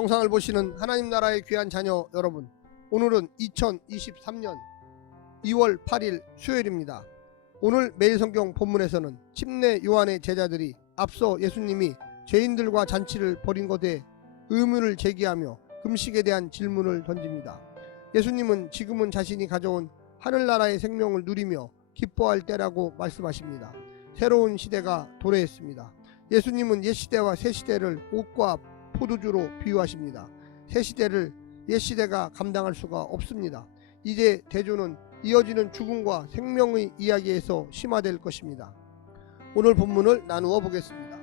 영상을 보시는 하나님 나라의 귀한 자녀 여러분, 오늘은 2023년 2월 8일 수요일입니다. 오늘 매일 성경 본문에서는 침례 요한의 제자들이 앞서 예수님이 죄인들과 잔치를 벌인 것에 의문을 제기하며 금식에 대한 질문을 던집니다. 예수님은 지금은 자신이 가져온 하늘나라의 생명을 누리며 기뻐할 때라고 말씀하십니다. 새로운 시대가 도래했습니다. 예수님은 옛시대와 새시대를 옷과 포도주로 비유하십니다. 새시대를 옛시대가 감당할 수가 없습니다. 이제 대조는 이어지는 죽음과 생명의 이야기에서 심화될 것입니다. 오늘 본문을 나누어 보겠습니다.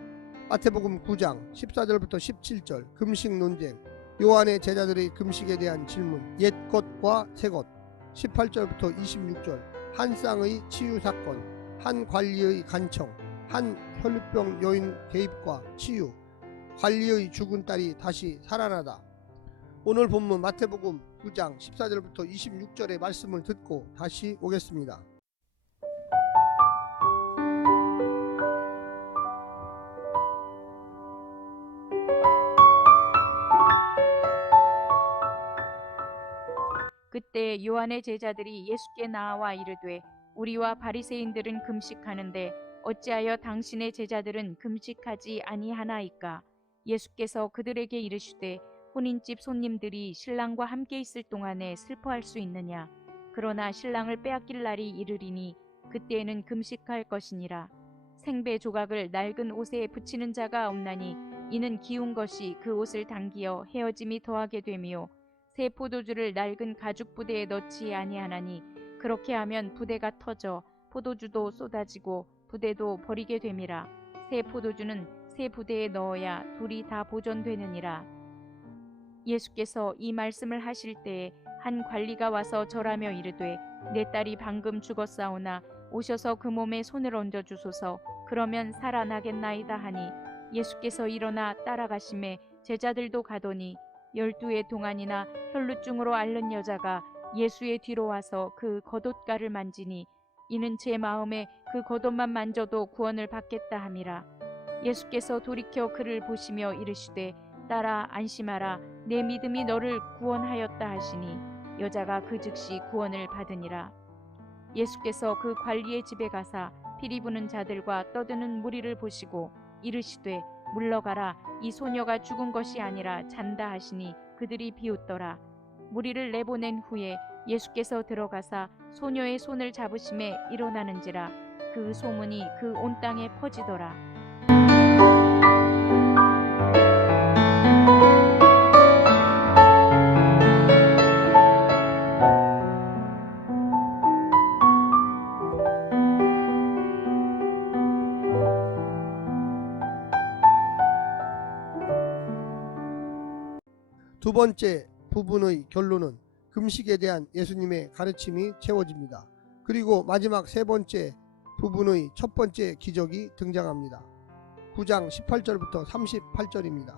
마태복음 9장 14절부터 17절 금식 논쟁, 요한의 제자들의 금식에 대한 질문, 옛것과 새것, 18절부터 26절 한 쌍의 치유 사건, 한 관리의 간청, 한 혈루병 여인 개입과 치유, 관리의 죽은 딸이 다시 살아나다. 오늘 본문 마태복음 9장 14절부터 26절의 말씀을 듣고 다시 오겠습니다. 그때 요한의 제자들이 예수께 나와 이르되 우리와 바리새인들은 금식하는데 어찌하여 당신의 제자들은 금식하지 아니하나이까? 예수께서 그들에게 이르시되 혼인집 손님들이 신랑과 함께 있을 동안에 슬퍼할 수 있느냐? 그러나 신랑을 빼앗길 날이 이르리니 그때에는 금식할 것이니라. 생배 조각을 낡은 옷에 붙이는 자가 없나니 이는 기운 것이 그 옷을 당기어 헤어짐이 더하게 되며 새 포도주를 낡은 가죽 부대에 넣지 아니하나니 그렇게 하면 부대가 터져 포도주도 쏟아지고 부대도 버리게 됨이라. 새 포도주는 새 부대에 넣어야 둘이 다 보존되느니라. 예수께서 이 말씀을 하실 때에 한 관리가 와서 절하며 이르되 내 딸이 방금 죽었사오나 오셔서 그 몸에 손을 얹어 주소서. 그러면 살아나겠나이다 하니 예수께서 일어나 따라가심에 제자들도 가더니 12의 동안이나 혈루증으로 앓는 여자가 예수의 뒤로 와서 그 겉옷가를 만지니 이는 제 마음에 그 겉옷만 만져도 구원을 받겠다 함이라. 예수께서 돌이켜 그를 보시며 이르시되 딸아 안심하라, 내 믿음이 너를 구원하였다 하시니 여자가 그 즉시 구원을 받으니라. 예수께서 그 관리의 집에 가사 피리 부는 자들과 떠드는 무리를 보시고 이르시되 물러가라, 이 소녀가 죽은 것이 아니라 잔다 하시니 그들이 비웃더라. 무리를 내보낸 후에 예수께서 들어가사 소녀의 손을 잡으심에 일어나는지라. 그 소문이 그 온 땅에 퍼지더라. 두 번째 부분의 결론은 금식에 대한 예수님의 가르침이 채워집니다. 그리고 마지막 세 번째 부분의 첫 번째 기적이 등장합니다. 9장 18절부터 38절입니다.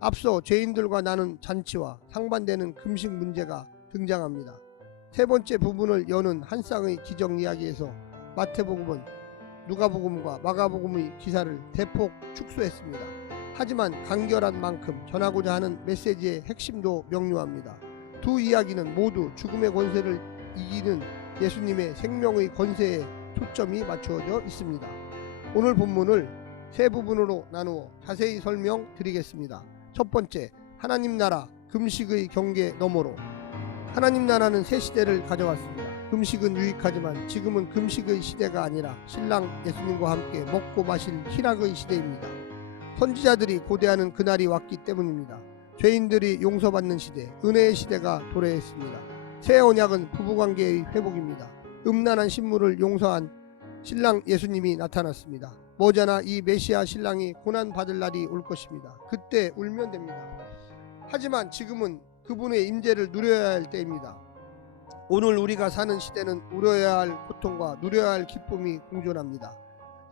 앞서 죄인들과 나눈 잔치와 상반되는 금식 문제가 등장합니다. 세 번째 부분을 여는 한 쌍의 기적 이야기에서 마태복음은 누가복음과 마가복음의 기사를 대폭 축소했습니다. 하지만 간결한 만큼 전하고자 하는 메시지의 핵심도 명료합니다. 두 이야기는 모두 죽음의 권세를 이기는 예수님의 생명의 권세에 초점이 맞추어져 있습니다. 오늘 본문을 세 부분으로 나누어 자세히 설명드리겠습니다. 첫 번째, 하나님 나라 금식의 경계 너머로. 하나님 나라는 새 시대를 가져왔습니다. 금식은 유익하지만 지금은 금식의 시대가 아니라 신랑 예수님과 함께 먹고 마실 희락의 시대입니다. 선지자들이 고대하는 그날이 왔기 때문입니다. 죄인들이 용서받는 시대, 은혜의 시대가 도래했습니다. 새 언약은 부부관계의 회복입니다. 음란한 신물을 용서한 신랑 예수님이 나타났습니다. 머지않아 이 메시아 신랑이 고난받을 날이 올 것입니다. 그때 울면 됩니다. 하지만 지금은 그분의 임재를 누려야 할 때입니다. 오늘 우리가 사는 시대는 울어야 할 고통과 누려야 할 기쁨이 공존합니다.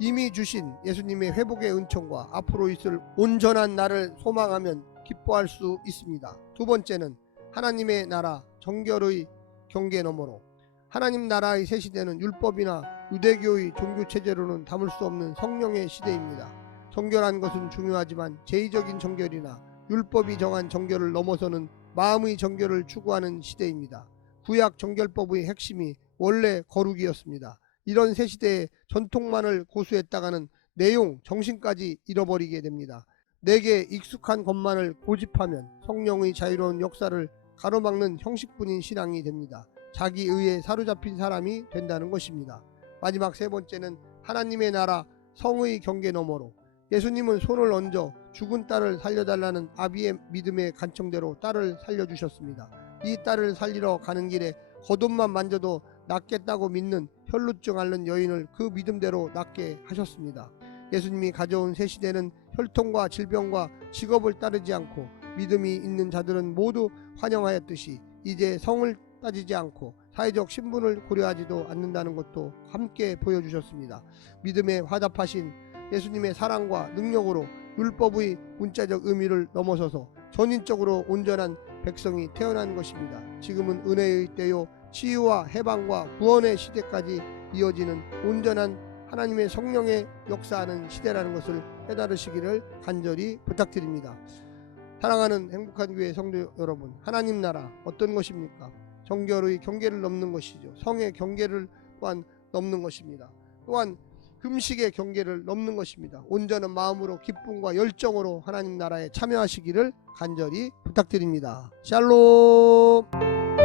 이미 주신 예수님의 회복의 은총과 앞으로 있을 온전한 날을 소망하면 기뻐할 수 있습니다. 두 번째는 하나님의 나라 정결의 경계 너머로. 하나님 나라의 새 시대는 율법이나 유대교의 종교체제로는 담을 수 없는 성령의 시대입니다. 정결한 것은 중요하지만 제의적인 정결이나 율법이 정한 정결을 넘어서는 마음의 정결을 추구하는 시대입니다. 구약 정결법의 핵심이 원래 거룩이었습니다. 이런 새 시대의 전통만을 고수했다가는 내용, 정신까지 잃어버리게 됩니다. 내게 익숙한 것만을 고집하면 성령의 자유로운 역사를 가로막는 형식뿐인 신앙이 됩니다. 자기 의에 사로잡힌 사람이 된다는 것입니다. 마지막 세 번째는 하나님의 나라 성의 경계 너머로. 예수님은 손을 얹어 죽은 딸을 살려달라는 아비의 믿음의 간청대로 딸을 살려주셨습니다. 이 딸을 살리러 가는 길에 겉옷만 만져도 낫겠다고 믿는 혈루증 앓는 여인을 그 믿음대로 낫게 하셨습니다. 예수님이 가져온 새 시대는 혈통과 질병과 직업을 따르지 않고 믿음이 있는 자들은 모두 환영하였듯이 이제 성을 따지지 않고 사회적 신분을 고려하지도 않는다는 것도 함께 보여주셨습니다. 믿음에 화답하신 예수님의 사랑과 능력으로 율법의 문자적 의미를 넘어서서 전인적으로 온전한 백성이 태어난 것입니다. 지금은 은혜의 때요, 치유와 해방과 구원의 시대까지 이어지는 온전한 하나님의 성령의 역사하는 시대라는 것을 깨달으시기를 간절히 부탁드립니다. 사랑하는 행복한 교회 성도 여러분, 하나님 나라 어떤 것입니까? 정결의 경계를 넘는 것이죠. 성의 경계를 또한 넘는 것입니다. 또한 금식의 경계를 넘는 것입니다. 온전한 마음으로 기쁨과 열정으로 하나님 나라에 참여하시기를 간절히 부탁드립니다. 샬롬.